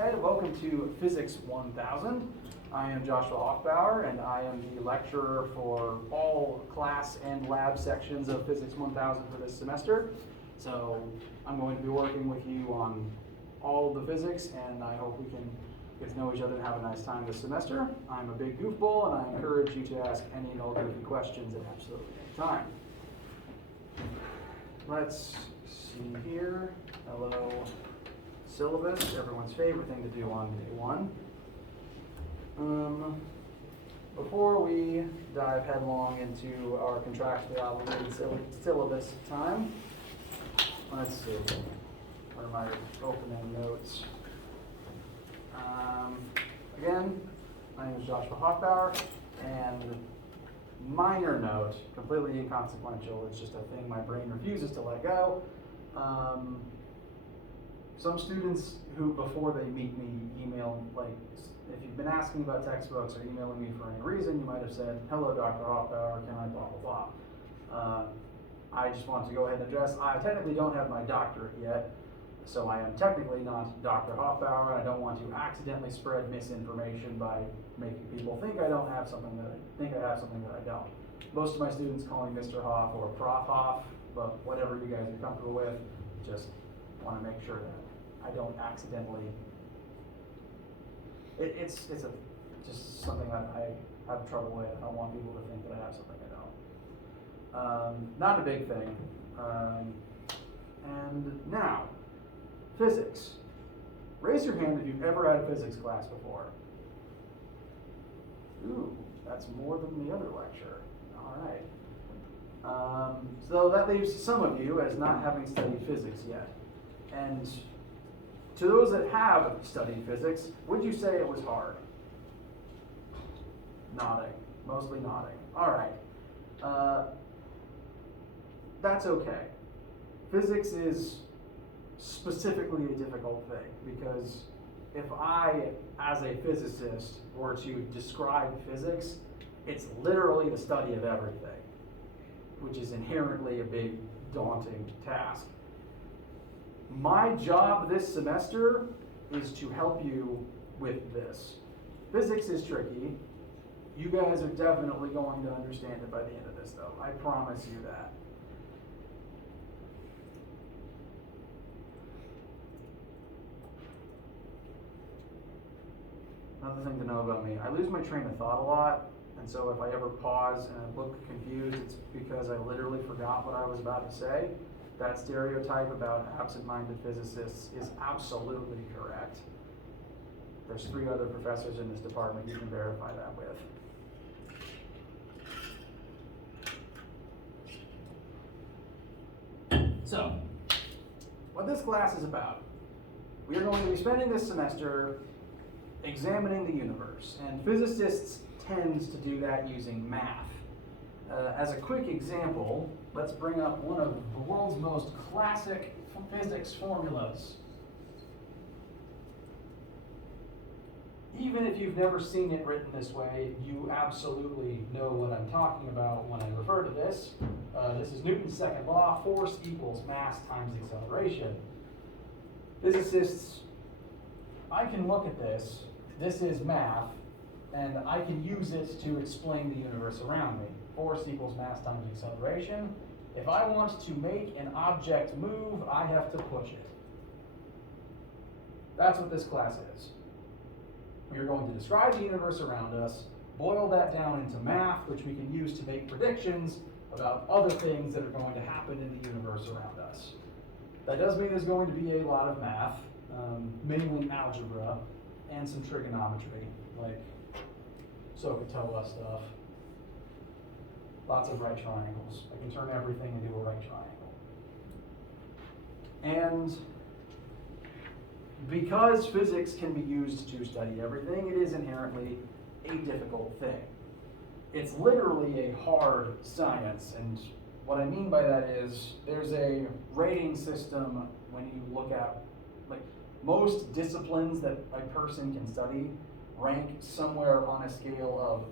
said, welcome to Physics 1000. I am Joshua Hoffbauer, and I am the lecturer for all class and lab sections of Physics 1000 for this semester. So I'm going to be working with you on all of the physics, and I hope we can get to know each other and have a nice time this semester. I'm a big goofball, and I encourage you to ask any and all goofy questions at absolutely any time. Let's see here. Hello, syllabus, everyone's favorite thing to do on day one. Before we dive headlong into our contractually obligated syllabus time, let's see, what are my opening notes? Again, my name is Joshua Hoffbauer, and minor note, completely inconsequential, it's just a thing my brain refuses to let go. Some students who, before they meet me, email, like, if you've been asking about textbooks or emailing me for any reason, you might have said, hello, Dr. Hoffbauer, can I blah, blah, blah. I just want to go ahead and address, I technically don't have my doctorate yet, so I am technically not Dr. Hoffbauer, and I don't want to accidentally spread misinformation by making people think I don't have something that I don't. Most of my students call me Mr. Hoff or Prof. Hoff, but whatever you guys are comfortable with, just want to make sure that I don't accidentally. It's just something that I have trouble with. I don't want people to think that I have something I don't. Not a big thing. And now, physics. Raise your hand if you've ever had a physics class before. Ooh, that's more than the other lecture. All right. So that leaves some of you as not having studied physics yet. And to those that have studied physics, would you say it was hard? Nodding, mostly nodding. All right. That's okay. Physics is specifically a difficult thing because if I, as a physicist, were to describe physics, it's literally the study of everything, which is inherently a big, daunting task. My job this semester is to help you with this. Physics is tricky. You guys are definitely going to understand it by the end of this, though. I promise you that. Another thing to know about me, I lose my train of thought a lot, and so if I ever pause and look confused, it's because I literally forgot what I was about to say. That stereotype about absent-minded physicists is absolutely correct. There's 3 other professors in this department you can verify that with. So, what this class is about, we are going to be spending this semester examining the universe, and physicists tend to do that using math. As a quick example, let's bring up one of the world's most classic physics formulas. Even if you've never seen it written this way, you absolutely know what I'm talking about when I refer to this. This is Newton's second law, force equals mass times acceleration. Physicists, I can look at this is math, and I can use it to explain the universe around me. Force equals mass times acceleration. If I want to make an object move, I have to push it. That's what this class is. We are going to describe the universe around us, boil that down into math, which we can use to make predictions about other things that are going to happen in the universe around us. That does mean there's going to be a lot of math, mainly algebra, and some trigonometry, like SOHCAHTOA stuff. Lots of right triangles. I can turn everything into a right triangle. And because physics can be used to study everything, it is inherently a difficult thing. It's literally a hard science, and what I mean by that is there's a rating system when you look at, like, most disciplines that a person can study rank somewhere on a scale of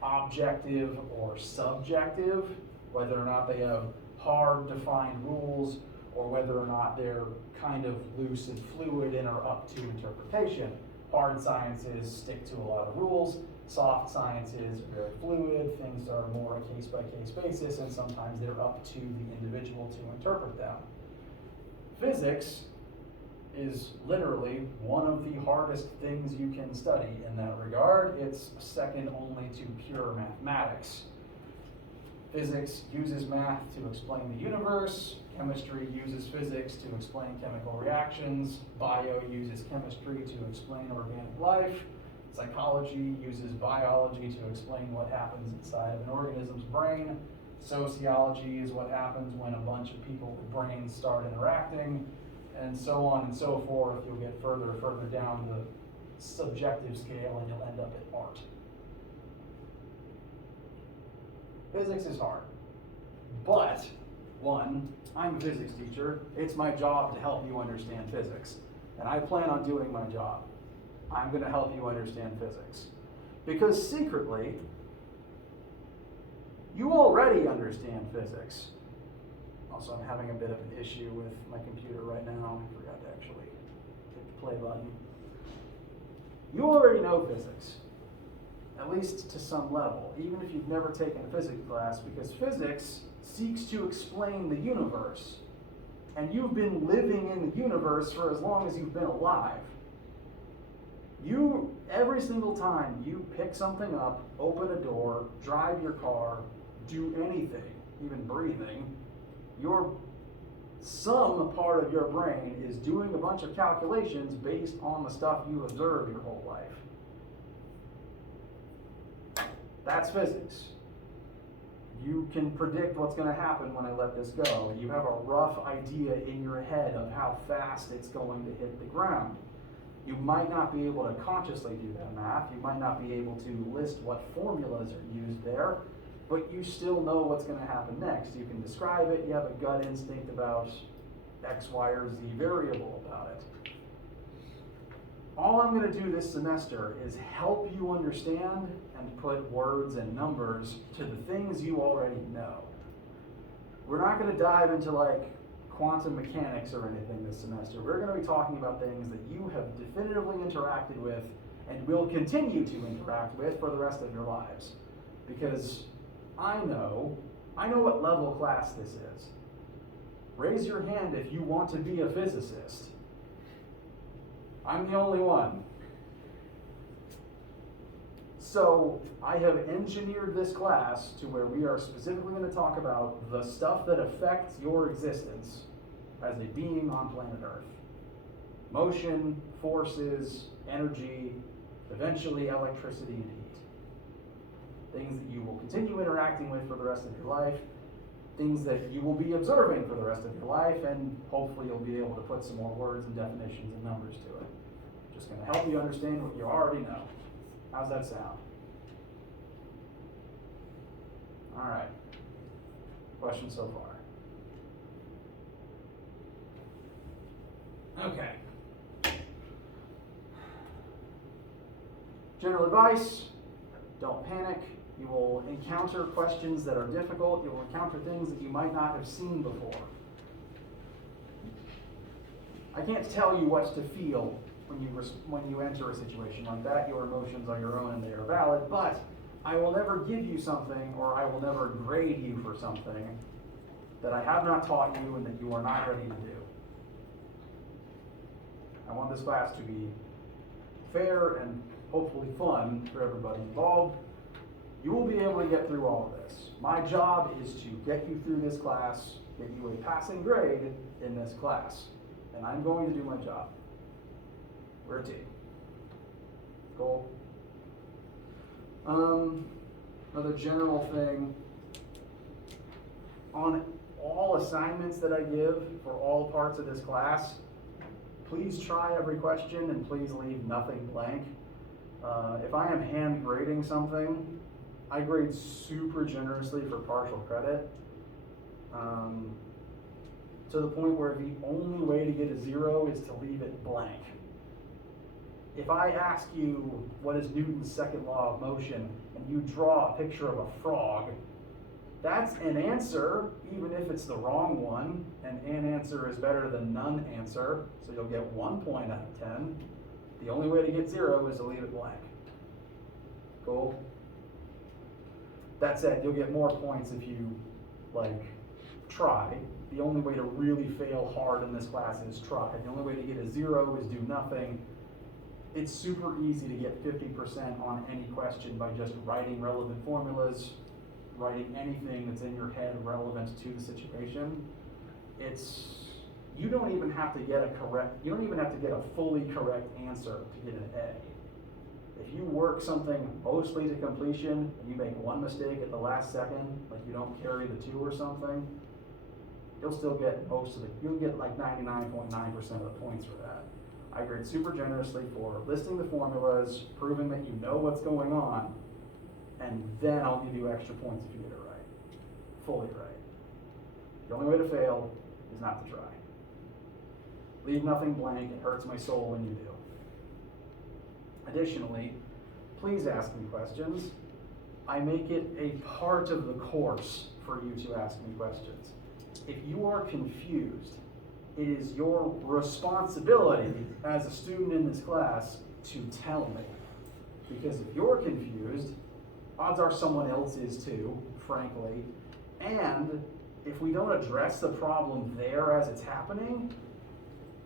objective or subjective, whether or not they have hard defined rules or whether or not they're kind of loose and fluid and are up to interpretation. Hard sciences stick to a lot of rules. Soft sciences are very fluid. Things are more a case-by-case basis, and sometimes they're up to the individual to interpret them. Physics is literally one of the hardest things you can study in that regard. It's second only to pure mathematics. Physics uses math to explain the universe. Chemistry uses physics to explain chemical reactions. Bio uses chemistry to explain organic life. Psychology uses biology to explain what happens inside of an organism's brain. Sociology is what happens when a bunch of people with brains start interacting, and so on and so forth. You'll get further down the subjective scale and you'll end up at art. Physics is hard, but one, I'm a physics teacher. It's my job to help you understand physics, and I plan on doing my job. I'm going to help you understand physics, because secretly, you already understand physics. Also, I'm having a bit of an issue with my computer right now. I forgot to actually hit the play button. You already know physics, at least to some level, even if you've never taken a physics class, because physics seeks to explain the universe. And you've been living in the universe for as long as you've been alive. Every single time you pick something up, open a door, drive your car, do anything, even breathing, some part of your brain is doing a bunch of calculations based on the stuff you observed your whole life. That's physics. You can predict what's going to happen when I let this go. You have a rough idea in your head of how fast it's going to hit the ground. You might not be able to consciously do that math. You might not be able to list what formulas are used there, but you still know what's going to happen next. You can describe it. You have a gut instinct about X, Y, or Z variable about it. All I'm going to do this semester is help you understand and put words and numbers to the things you already know. We're not going to dive into quantum mechanics or anything this semester. We're going to be talking about things that you have definitively interacted with and will continue to interact with for the rest of your lives. Because I know what level class this is. Raise your hand if you want to be a physicist. I'm the only one. So I have engineered this class to where we are specifically going to talk about the stuff that affects your existence as a being on planet Earth. Motion, forces, energy, eventually electricity and heat. Things that you will continue interacting with for the rest of your life, things that you will be observing for the rest of your life, and hopefully you'll be able to put some more words and definitions and numbers to it. Just going to help you understand what you already know. How's that sound? All right. Questions so far? Okay. General advice, don't panic. You will encounter questions that are difficult. You will encounter things that you might not have seen before. I can't tell you what to feel when you enter a situation like that. Your emotions are your own and they are valid, but I will never give you something, or I will never grade you for something that I have not taught you and that you are not ready to do. I want this class to be fair and hopefully fun for everybody involved. You will be able to get through all of this. My job is to get you through this class, get you a passing grade in this class, and I'm going to do my job. We're a team. Cool. Another general thing, on all assignments that I give for all parts of this class, please try every question and please leave nothing blank. If I am hand grading something, I grade super generously for partial credit, to the point where the only way to get a 0 is to leave it blank. If I ask you what is Newton's second law of motion and you draw a picture of a frog, That's an answer, even if it's the wrong one, and an answer is better than none answer, so you'll get 1 point out of 10. The only way to get 0 is to leave it blank. Cool? That said, you'll get more points if you, try. The only way to really fail hard in this class is try. The only way to get a 0 is do nothing. It's super easy to get 50% on any question by just writing relevant formulas, writing anything that's in your head relevant to the situation. You don't even have to get a fully correct answer to get an A. If you work something mostly to completion and you make one mistake at the last second, like you don't carry the 2 or something, you'll still get you'll get like 99.9% of the points for that. I grade super generously for listing the formulas, proving that you know what's going on, and then I'll give you extra points if you get it right. Fully right. The only way to fail is not to try. Leave nothing blank, it hurts my soul when you do. Additionally, please ask me questions. I make it a part of the course for you to ask me questions. If you are confused, it is your responsibility as a student in this class to tell me. Because if you're confused, odds are someone else is too, frankly. And if we don't address the problem there as it's happening,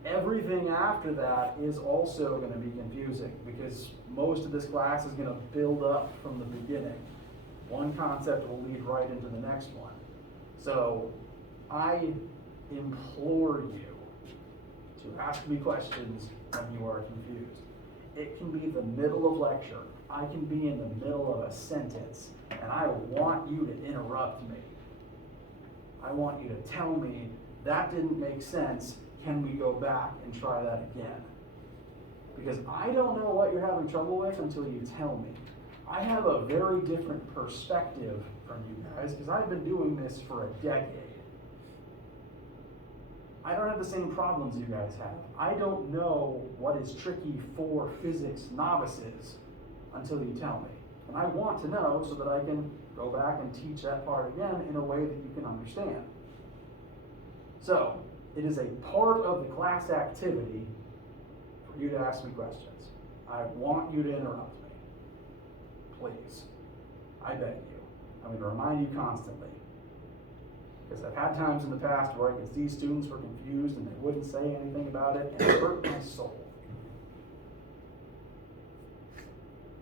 everything after that is also going to be confusing, because most of this class is going to build up from the beginning. One concept will lead right into the next one. So I implore you to ask me questions when you are confused. It can be the middle of lecture. I can be in the middle of a sentence, and I want you to interrupt me. I want you to tell me, that didn't make sense. Can we go back and try that again? Because I don't know what you're having trouble with until you tell me. I have a very different perspective from you guys because I've been doing this for a decade. I don't have the same problems you guys have. I don't know what is tricky for physics novices until you tell me. And I want to know so that I can go back and teach that part again in a way that you can understand. So, it is a part of the class activity for you to ask me questions. I want you to interrupt me. Please. I beg you. I'm going to remind you constantly. Because I've had times in the past where I could see students were confused and they wouldn't say anything about it, and it hurt my soul.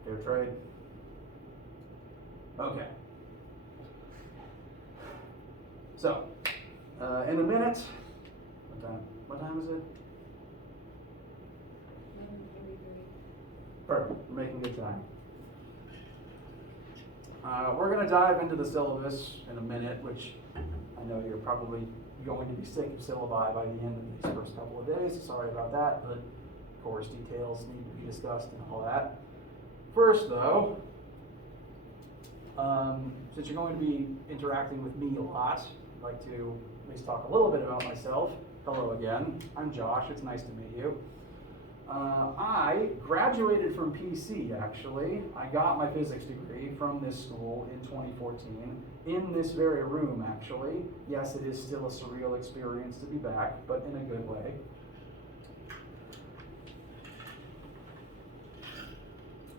Fair trade? Okay. So, in a minute, what time is it? 11:43. Perfect, we're making good time. We're going to dive into the syllabus in a minute, which I know you're probably going to be sick of syllabi by the end of these first couple of days. Sorry about that, but course details need to be discussed and all that. First, though, since you're going to be interacting with me a lot, I'd like to at least talk a little bit about myself. Hello again, I'm Josh, it's nice to meet you. I graduated from PC, actually. I got my physics degree from this school in 2014, in this very room, actually. Yes, it is still a surreal experience to be back, but in a good way.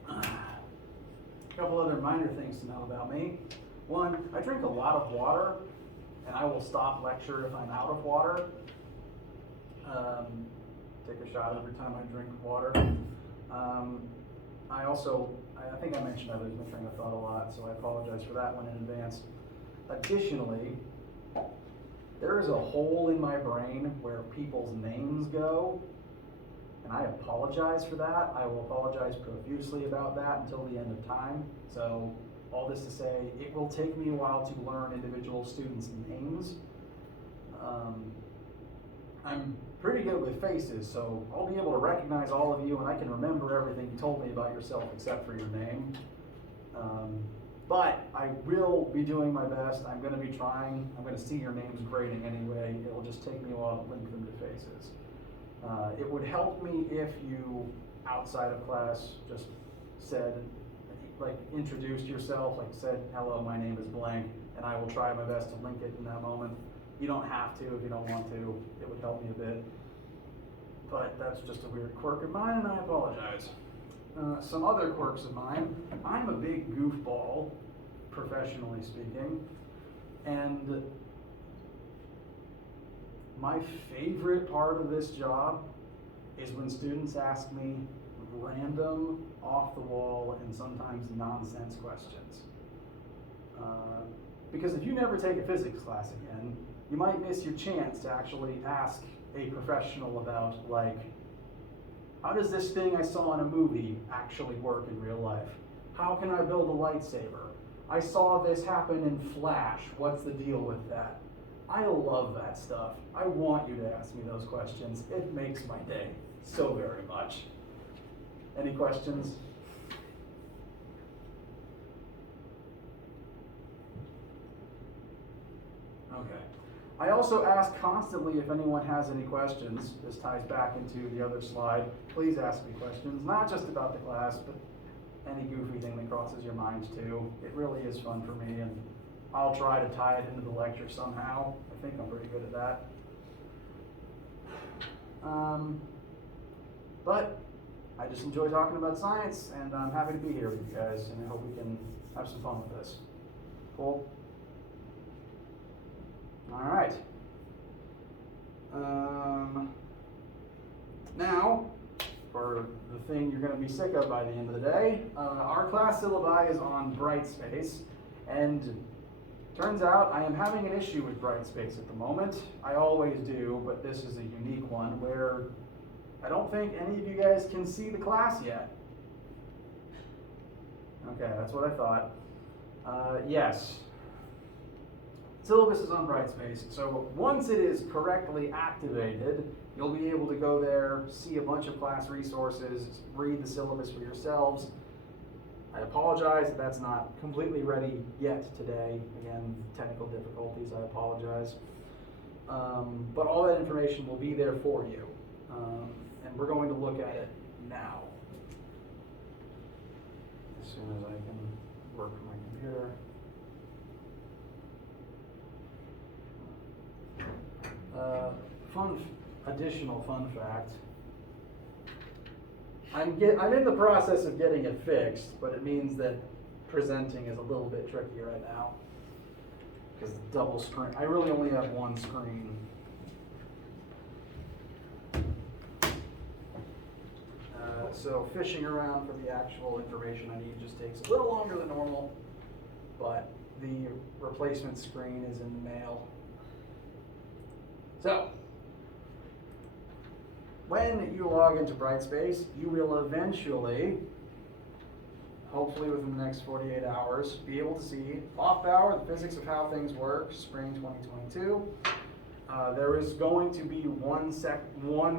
A couple other minor things to know about me. One, I drink a lot of water, and I will stop lecture if I'm out of water. Take a shot every time I drink water. I think I mentioned I lose my train of thought a lot, so I apologize for that one in advance. Additionally, there is a hole in my brain where people's names go, and I apologize for that. I will apologize profusely about that until the end of time. So all this to say, it will take me a while to learn individual students' names. I'm pretty good with faces, so I'll be able to recognize all of you, and I can remember everything you told me about yourself except for your name. But I will be doing my best. I'm going to be trying. I'm going to see your names grading anyway. It will just take me a while to link them to faces. It would help me if you, outside of class, just said, introduced yourself, said, hello, my name is blank, and I will try my best to link it in that moment. You don't have to if you don't want to. It would help me a bit. But that's just a weird quirk of mine, and I apologize. Some other quirks of mine. I'm a big goofball, professionally speaking, and my favorite part of this job is when students ask me random, off-the-wall, and sometimes nonsense questions. Because if you never take a physics class again, you might miss your chance to actually ask a professional about, like, how does this thing I saw in a movie actually work in real life? How can I build a lightsaber? I saw this happen in Flash. What's the deal with that? I love that stuff. I want you to ask me those questions. It makes my day so very much. Any questions? Okay. I also ask constantly if anyone has any questions. This ties back into the other slide. Please ask me questions, not just about the class, but any goofy thing that crosses your mind too. It really is fun for me, and I'll try to tie it into the lecture somehow. I think I'm pretty good at that. But I just enjoy talking about science, and I'm happy to be here with you guys, and I hope we can have some fun with this. Cool? All right. Now, for the thing you're going to be sick of by the end of the day, our class syllabi is on Brightspace, and turns out I am having an issue with Brightspace at the moment. I always do, but this is a unique one where I don't think any of you guys can see the class yet. Okay, that's what I thought. Yes. Syllabus is on Brightspace, so once it is correctly activated, you'll be able to go there, see a bunch of class resources, read the syllabus for yourselves. I apologize if that's not completely ready yet today. Again, technical difficulties, I apologize. But all that information will be there for you. And we're going to look at it now. As soon as I can work my computer. Additional fun fact. I'm in the process of getting it fixed, but it means that presenting is a little bit tricky right now. Because the double screen, I really only have one screen. So fishing around for the actual information I need just takes a little longer than normal, but the replacement screen is in the mail. So, when you log into Brightspace, you will eventually, hopefully within the next 48 hours, be able to see Off-Bower, the Physics of How Things Work, Spring 2022. There is going to be one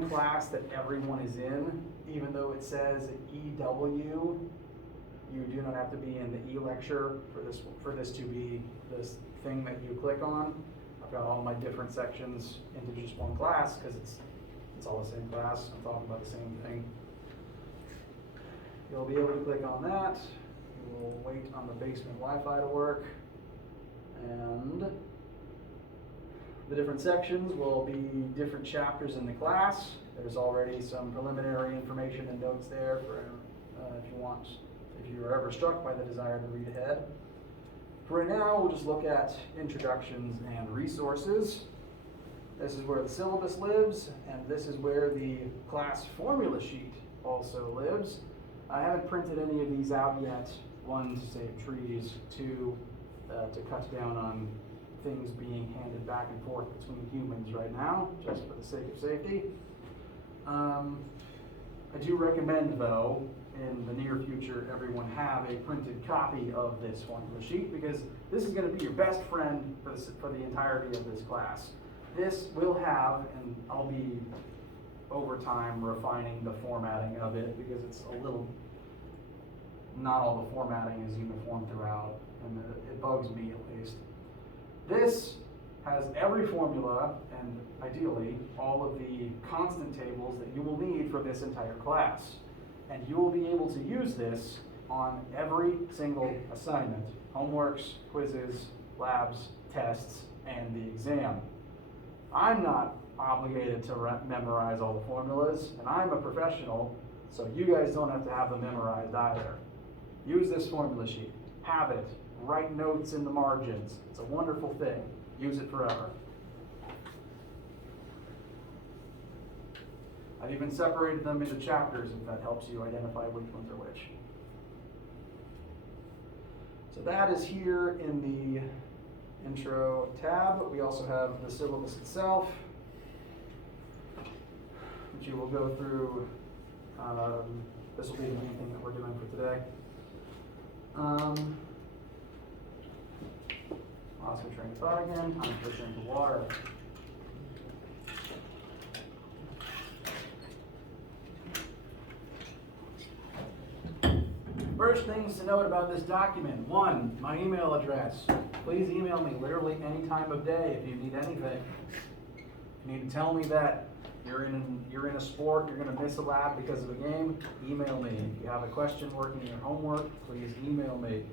class that everyone is in, even though it says EW. You do not have to be in the E lecture for this to be this thing that you click on. I've got all my different sections into just one class because it's all the same class. I'm talking about the same thing. You'll be able to click on that. You will wait on the basement Wi-Fi to work, and the different sections will be different chapters in the class. There's already some preliminary information and notes there for if you were ever struck by the desire to read ahead. For right now, we'll just look at introductions and resources. This is where the syllabus lives, and this is where the class formula sheet also lives. I haven't printed any of these out yet. One, to save trees. Two, to cut down on things being handed back and forth between humans right now, just for the sake of safety. I do recommend, though, in the near future, everyone have a printed copy of this formula sheet, because this is going to be your best friend for the entirety of this class. This will have, and I'll be over time refining the formatting of it, because it's a little, not all the formatting is uniform throughout, and it bugs me at least. This has every formula and ideally all of the constant tables that you will need for this entire class. And you will be able to use this on every single assignment, homeworks, quizzes, labs, tests, and the exam. I'm not obligated to memorize all the formulas, and I'm a professional, so you guys don't have to have them memorized either. Use this formula sheet, have it, write notes in the margins. It's a wonderful thing. Use it forever. I've even separated them into chapters if that helps you identify which ones are which. So that is here in the intro tab. We also have the syllabus itself, which you will go through. This will be the main thing that we're doing for today. Lost my train of thought again. Time to drink the water. First things to note about this document. 1, my email address. Please email me literally any time of day if you need anything. If you need to tell me that you're in a sport, you're going to miss a lab because of a game, email me. If you have a question working your homework, please email me.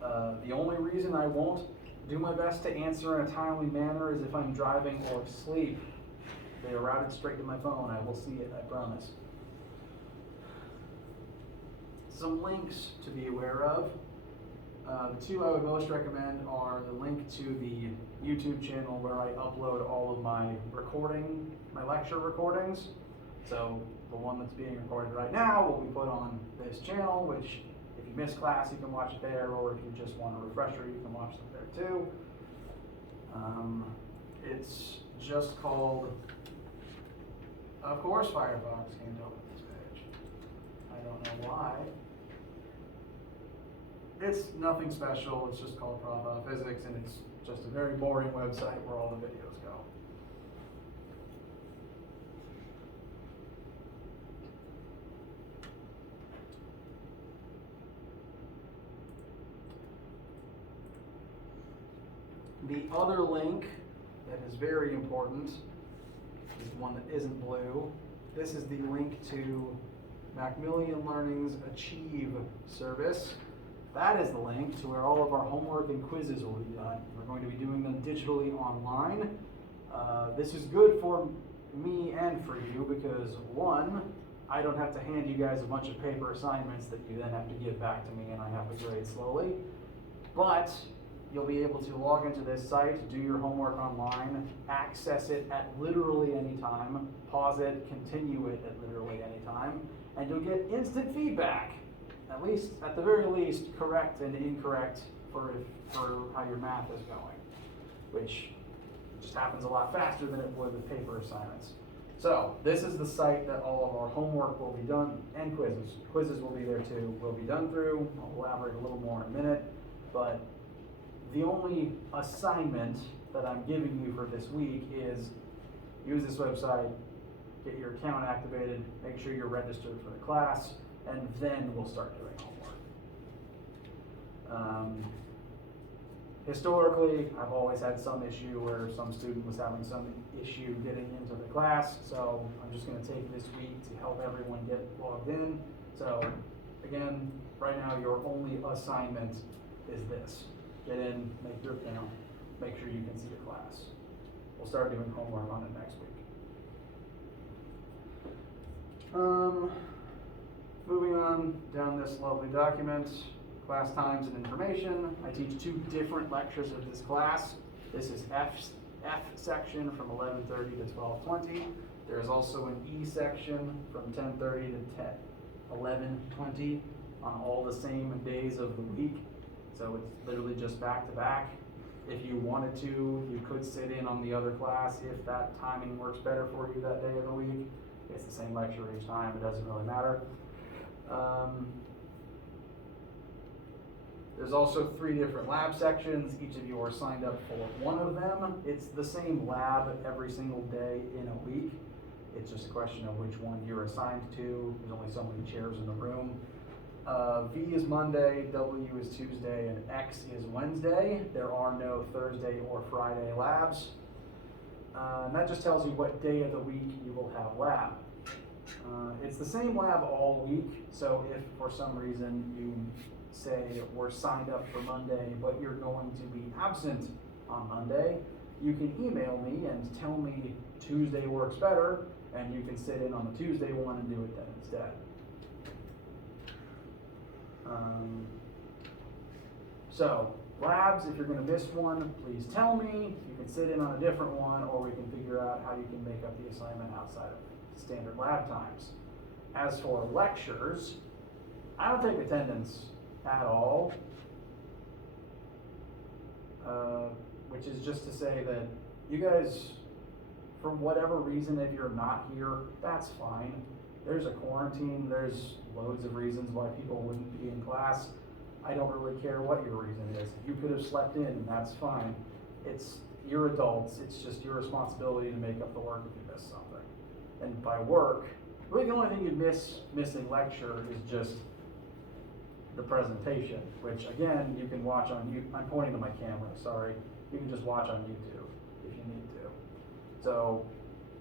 The only reason I won't do my best to answer in a timely manner is if I'm driving or asleep. If they are routed straight to my phone, I will see it, I promise. Some links to be aware of. The two I would most recommend are the link to the YouTube channel where I upload all of my lecture recordings. So the one that's being recorded right now will be put on this channel, which if you miss class, you can watch it there, or if you just want a refresher, you can watch it there too. It's just called, of course Firefox can't open this page. I don't know why. It's nothing special, it's just called Physics, and it's just a very boring website where all the videos go. The other link that is very important is the one that isn't blue. This is the link to Macmillan Learning's Achieve service. That is the link to where all of our homework and quizzes will be done. We're going to be doing them digitally online. This is good for me and for you because 1, I don't have to hand you guys a bunch of paper assignments that you then have to give back to me and I have to grade slowly. But you'll be able to log into this site, do your homework online, access it at literally any time, pause it, continue it at literally any time, and you'll get instant feedback. At the very least, correct and incorrect for how your math is going, which just happens a lot faster than it would with paper assignments. So this is the site that all of our homework will be done, and quizzes. Quizzes will be there too, will be done through. I'll elaborate a little more in a minute, but the only assignment that I'm giving you for this week is use this website, get your account activated, make sure you're registered for the class, and then we'll start doing homework. Historically, I've always had some issue where some student was having some issue getting into the class, so I'm just going to take this week to help everyone get logged in. So again, right now your only assignment is this. Get in, make your account, make sure you can see your class. We'll start doing homework on it next week. Moving on down this lovely document, class times and information. I teach 2 different lectures of this class. This is F section from 11:30 to 12:20. There is also an E section from 10:30 to 11:20 on all the same days of the week. So it's literally just back to back. If you wanted to, you could sit in on the other class if that timing works better for you that day of the week. It's the same lecture each time, it doesn't really matter. There's also 3 different lab sections. Each of you are signed up for one of them. It's the same lab every single day in a week. It's just a question of which one you're assigned to. There's only so many chairs in the room. V is Monday, W is Tuesday, and X is Wednesday. There are no Thursday or Friday labs. And that just tells you what day of the week you will have lab. It's the same lab all week, so if for some reason you say we're signed up for Monday, but you're going to be absent on Monday, you can email me and tell me Tuesday works better, and you can sit in on the Tuesday one and do it then instead. So, labs, if you're going to miss one, please tell me. You can sit in on a different one, or we can figure out how you can make up the assignment outside of standard lab times. As for lectures, I don't take attendance at all, which is just to say that you guys, for whatever reason, if you're not here, that's fine. There's a quarantine, there's loads of reasons why people wouldn't be in class. I don't really care what your reason is. You could have slept in, and that's fine. You're adults, it's just your responsibility to make up the work if you miss something. And by work, really the only thing you'd missing lecture is just the presentation, which again, you can watch on YouTube. I'm pointing to my camera, sorry. You can just watch on YouTube if you need to. So,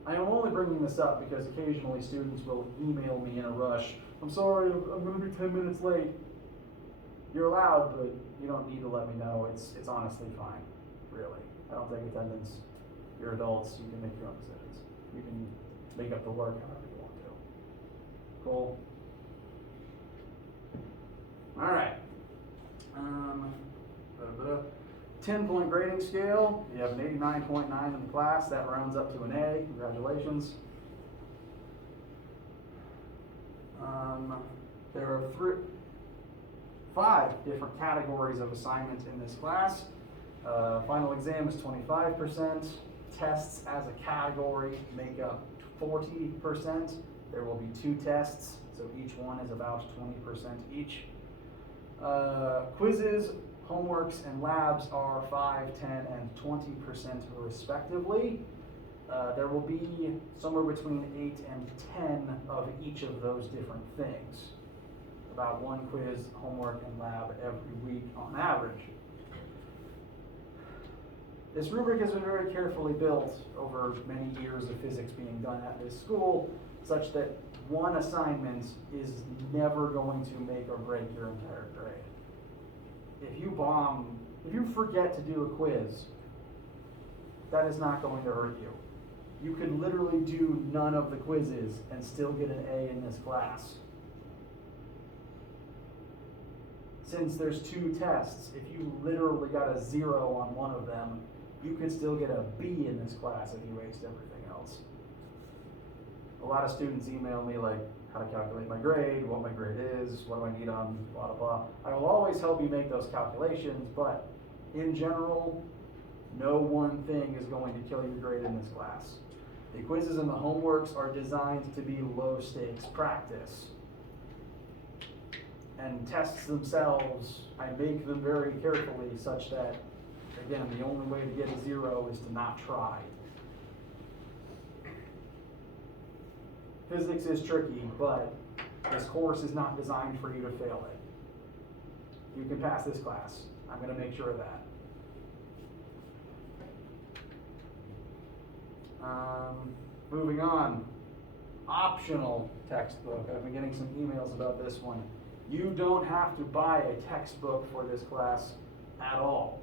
I am only bringing this up because occasionally students will email me in a rush. I'm sorry, I'm going to be 10 minutes late. You're allowed, but you don't need to let me know. It's honestly fine, really. I don't take attendance. You're adults, you can make your own decisions. You can make up the work however you want to. Cool? All right. 10-point grading scale. You have an 89.9 in the class. That rounds up to an A. Congratulations. There are 5 different categories of assignments in this class. Final exam is 25%. Tests as a category make up 40%. There will be 2 tests, so each one is about 20% each. Quizzes, homeworks, and labs are 5, 10, and 20% respectively. There will be somewhere between 8 and 10 of each of those different things. About 1 quiz, homework, and lab every week on average. This rubric has been very carefully built over many years of physics being done at this school, such that one assignment is never going to make or break your entire grade. If you forget to do a quiz, that is not going to hurt you. You could literally do none of the quizzes and still get an A in this class. Since there's 2 tests, if you literally got a 0 on one of them, you could still get a B in this class if you aced everything else. A lot of students email me like how to calculate my grade, what my grade is, what do I need on blah, blah, blah. I will always help you make those calculations, but in general, no one thing is going to kill your grade in this class. The quizzes and the homeworks are designed to be low stakes practice. And tests themselves, I make them very carefully such that, again, the only way to get a 0 is to not try. Physics is tricky, but this course is not designed for you to fail it. You can pass this class. I'm going to make sure of that. Moving on. Optional textbook. I've been getting some emails about this one. You don't have to buy a textbook for this class at all.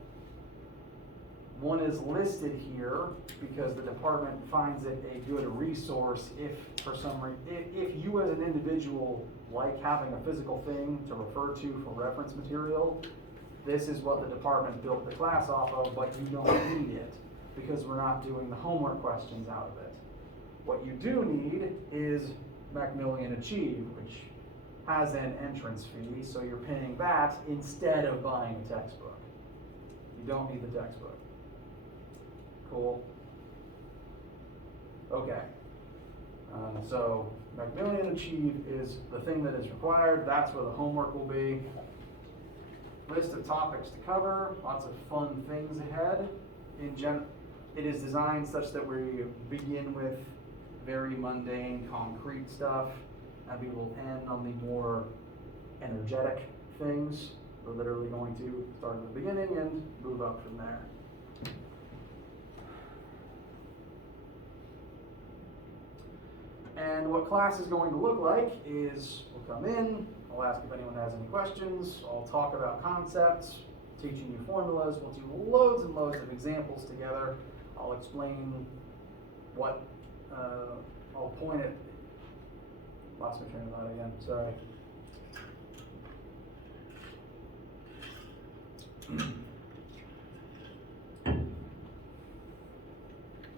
One is listed here because the department finds it a good resource if for some reason, if you as an individual like having a physical thing to refer to for reference material, this is what the department built the class off of, but you don't need it because we're not doing the homework questions out of it. What you do need is Macmillan Achieve, which has an entrance fee, so you're paying that instead of buying a textbook. You don't need the textbook. Cool. Okay. So Macmillan Achieve is the thing that is required. That's where the homework will be. List of topics to cover. Lots of fun things ahead. It is designed such that we begin with very mundane, concrete stuff, and we will end on the more energetic things. We're literally going to start at the beginning and move up from there. And what class is going to look like is we'll come in, I'll ask if anyone has any questions. I'll talk about concepts, teaching you formulas. We'll do loads and loads of examples together. I'll explain what, I'll point at, lost my train of thought again, sorry.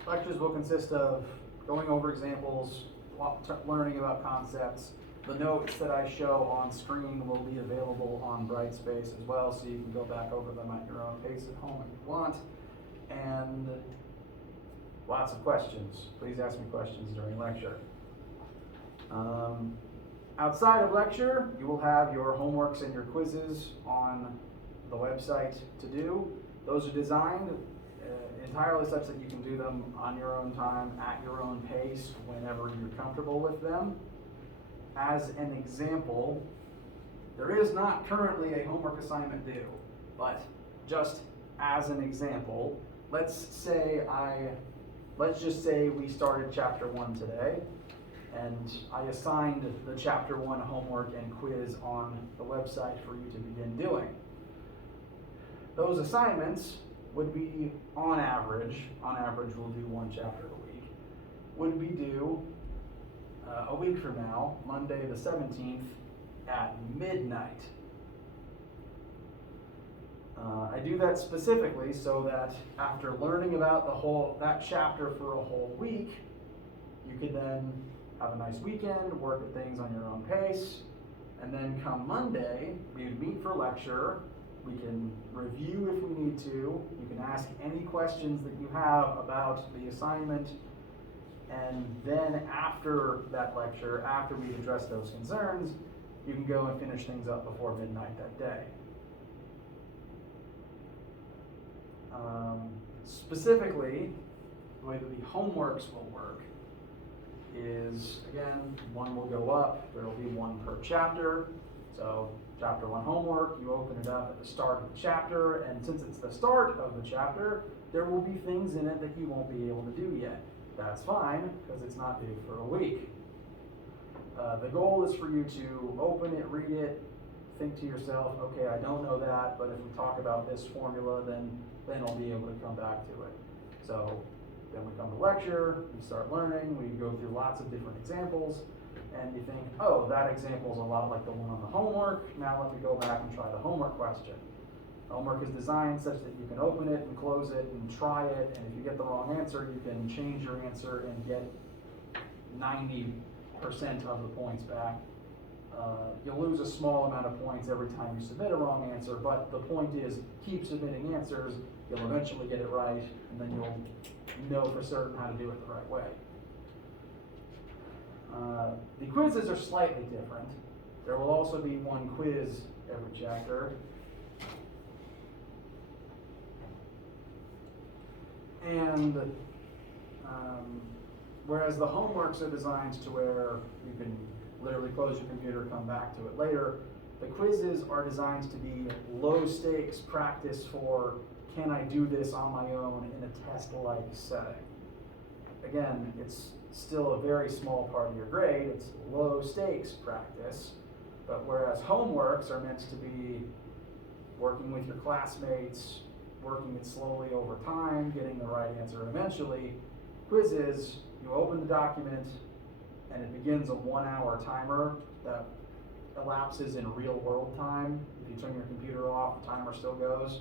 Lectures will consist of going over examples, learning about concepts. The notes that I show on screen will be available on Brightspace as well, so you can go back over them at your own pace at home if you want. And lots of questions. Please ask me questions during lecture. Outside of lecture, you will have your homeworks and your quizzes on the website to do. Those are designed entirely such that you can do them on your own time, at your own pace, whenever you're comfortable with them. As an example, there is not currently a homework assignment due, but just as an example, let's just say we started chapter 1 today, and I assigned the chapter 1 homework and quiz on the website for you to begin doing. Those assignments would be on average we'll do 1 chapter a week, would be due a week from now, Monday the 17th at midnight. I do that specifically so that after learning about that chapter for a whole week, you could then have a nice weekend, work at things on your own pace, and then come Monday, we would meet for lecture. We can review if we need to. You can ask any questions that you have about the assignment. And then after that lecture, after we've addressed those concerns, you can go and finish things up before midnight that day. Specifically, the way that the homeworks will work is, again, 1 will go up. There will be 1 per chapter. So chapter 1 homework, you open it up at the start of the chapter, and since it's the start of the chapter, there will be things in it that you won't be able to do yet. That's fine, because it's not due for a week. The goal is for you to open it, read it, think to yourself, okay, I don't know that, but if we talk about this formula, then I'll be able to come back to it. So then we come to lecture, we start learning, we go through lots of different examples, and you think, oh, that example is a lot like the one on the homework. Now let me go back and try the homework question. Homework is designed such that you can open it and close it and try it, and if you get the wrong answer, you can change your answer and get 90% of the points back. You'll lose a small amount of points every time you submit a wrong answer, but the point is, keep submitting answers, you'll eventually get it right, and then you'll know for certain how to do it the right way. The quizzes are slightly different. There will also be 1 quiz every chapter. And whereas the homeworks are designed to where you can literally close your computer, come back to it later, the quizzes are designed to be low stakes practice for, can I do this on my own in a test-like setting? Again, it's still a very small part of your grade, it's low stakes practice, but whereas homeworks are meant to be working with your classmates, working it slowly over time, getting the right answer eventually, quizzes, you open the document and it begins a 1-hour timer that elapses in real world time. If you turn your computer off, the timer still goes.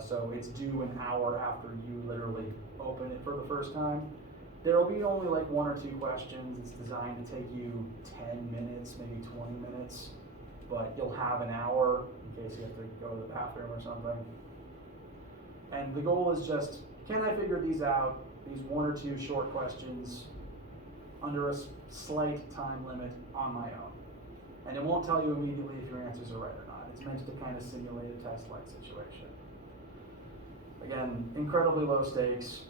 So it's due an hour after you literally open it for the first time. There will be only like 1 or 2 questions. It's designed to take you 10 minutes, maybe 20 minutes, but you'll have an hour in case you have to go to the bathroom or something. And the goal is just, can I figure these out, these 1 or 2 short questions, under a slight time limit on my own? And it won't tell you immediately if your answers are right or not. It's meant to kind of simulate a test-like situation. Again, incredibly low stakes.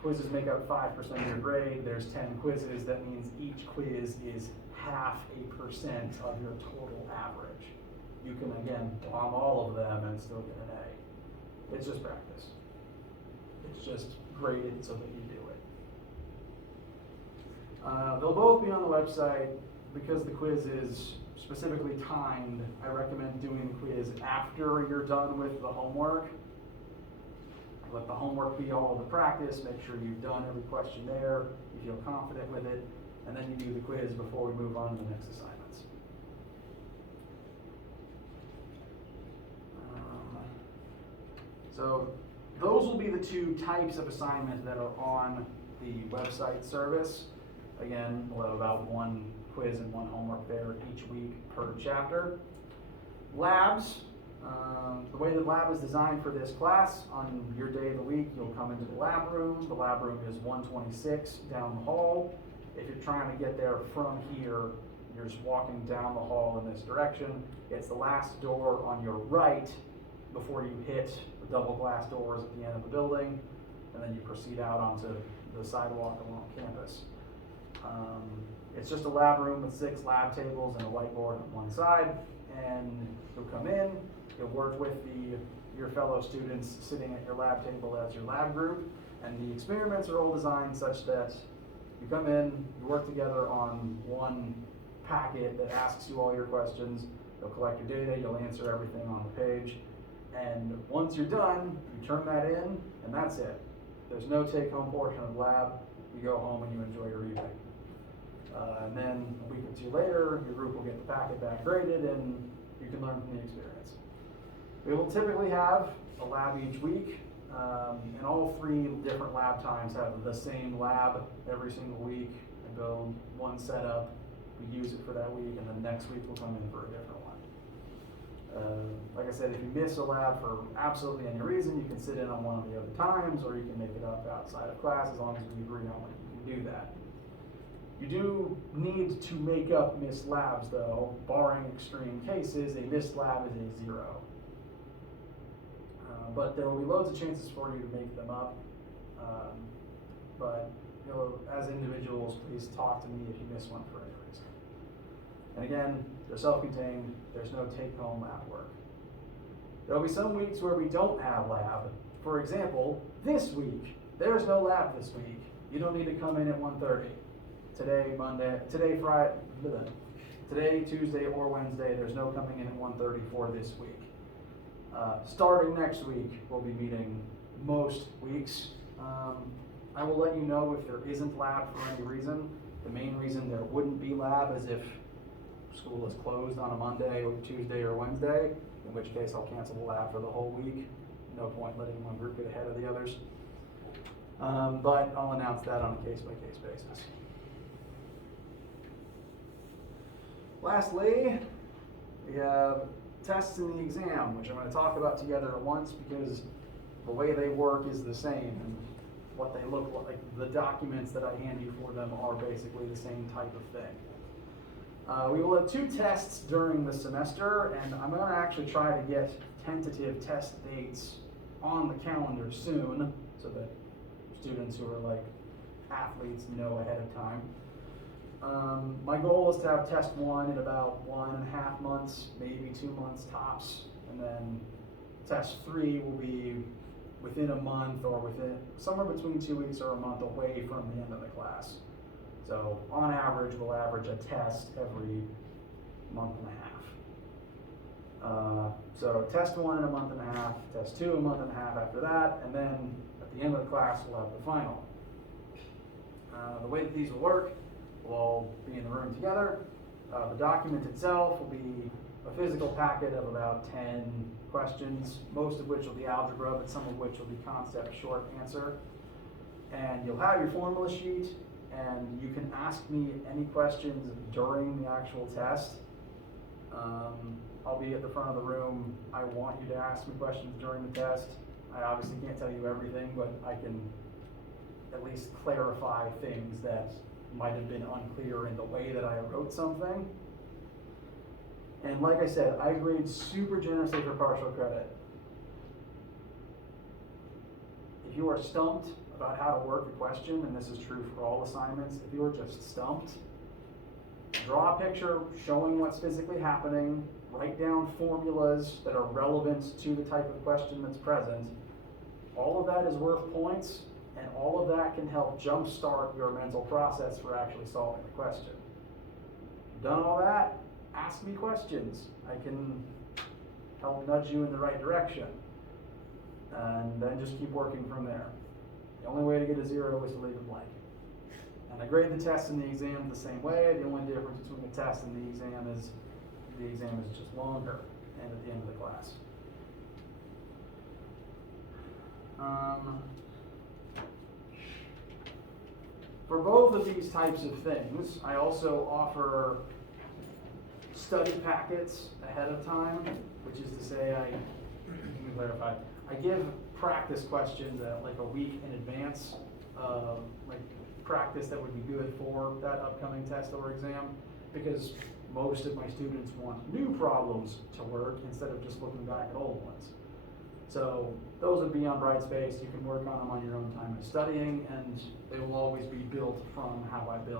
Quizzes make up 5% of your grade. There's 10 quizzes. That means each quiz is 0.5% of your total average. You can, again, bomb all of them and still get an A. It's just practice. It's just graded so that you do it. They'll both be on the website. Because the quiz is specifically timed, I recommend doing the quiz after you're done with the homework. Let the homework be all the practice, make sure you've done every question there, you feel confident with it, and then you do the quiz before we move on to the next assignments. So those will be the two types of assignments that are on the website service. Again, we'll have about one quiz and one homework there each week per chapter. Labs, the way the lab is designed for this class, on your day of the week, you'll come into the lab room. The lab room is 126 down the hall. If you're trying to get there from here, you're just walking down the hall in this direction. It's the last door on your right before you hit the double glass doors at the end of the building, and then you proceed out onto the sidewalk along campus. It's just a lab room with 6 lab tables and a whiteboard on one side, and you'll come in, you'll work with your fellow students sitting at your lab table as your lab group, and the experiments are all designed such that you come in, you work together on one packet that asks you all your questions, you'll collect your data, you'll answer everything on the page, and once you're done, you turn that in, and that's it. There's no take-home portion of the lab, you go home and you enjoy your evening. And then a week or 2 later, your group will get the packet back graded and you can learn from the experience. We will typically have a lab each week, and all 3 different lab times have the same lab every single week. I build one setup, we use it for that week, and then next week we'll come in for a different one. Like I said, if you miss a lab for absolutely any reason, you can sit in on one of the other times, or you can make it up outside of class as long as we agree on when you can do that. You do need to make up missed labs though. Barring extreme cases, a missed lab is a 0. But there will be loads of chances for you to make them up. But as individuals, please talk to me if you miss one for any reason. And again, they're self-contained, there's no take-home lab work. There'll be some weeks where we don't have lab. For example, this week, there's no lab this week. You don't need to come in at 1:30. Today, Tuesday, or Wednesday, there's no coming in at 1:30 for this week. Starting next week, we'll be meeting most weeks. I will let you know if there isn't lab for any reason. The main reason there wouldn't be lab is if school is closed on a Monday or Tuesday or Wednesday, in which case I'll cancel the lab for the whole week. No point letting one group get ahead of the others. But I'll announce that on a case-by-case basis. Lastly, we have tests and the exam, which I'm going to talk about together at once because the way they work is the same, and what they look like, the documents that I hand you for them are basically the same type of thing. We will have 2 tests during the semester, and I'm going to actually try to get tentative test dates on the calendar soon so that students who are like athletes know ahead of time. My goal is to have test 1 in about 1.5 months, maybe 2 months tops, and then test 3 will be within a month or within somewhere between 2 weeks or a month away from the end of the class. So on average, we'll average a test every month and a half. So test 1 in a month and a half, test 2 a month and a half after that, and then at the end of the class, we'll have the final. The way that these will work, we'll all be in the room together. The document itself will be a physical packet of about 10 questions, most of which will be algebra, but some of which will be concept short answer. And you'll have your formula sheet, and you can ask me any questions during the actual test. I'll be at the front of the room. I want you to ask me questions during the test. I obviously can't tell you everything, but I can at least clarify things that might have been unclear in the way that I wrote something. And like I said, I grade super generously for partial credit. If you are stumped about how to work a question, and this is true for all assignments, if you are just stumped, draw a picture showing what's physically happening, write down formulas that are relevant to the type of question that's present. All of that is worth points, and all of that can help jumpstart your mental process for actually solving the question. Done all that, ask me questions. I can help nudge you in the right direction. And then just keep working from there. The only way to get a 0 is to leave it blank. And I grade the test and the exam the same way. The only difference between the test and the exam is just longer and at the end of the class. For both of these types of things, I also offer study packets ahead of time, which is to say, let me clarify, I give practice questions like a week in advance, like practice that would be good for that upcoming test or exam, because most of my students want new problems to work instead of just looking back at old ones. So those would be on Brightspace. You can work on them on your own time as studying, and they will always be built from how I build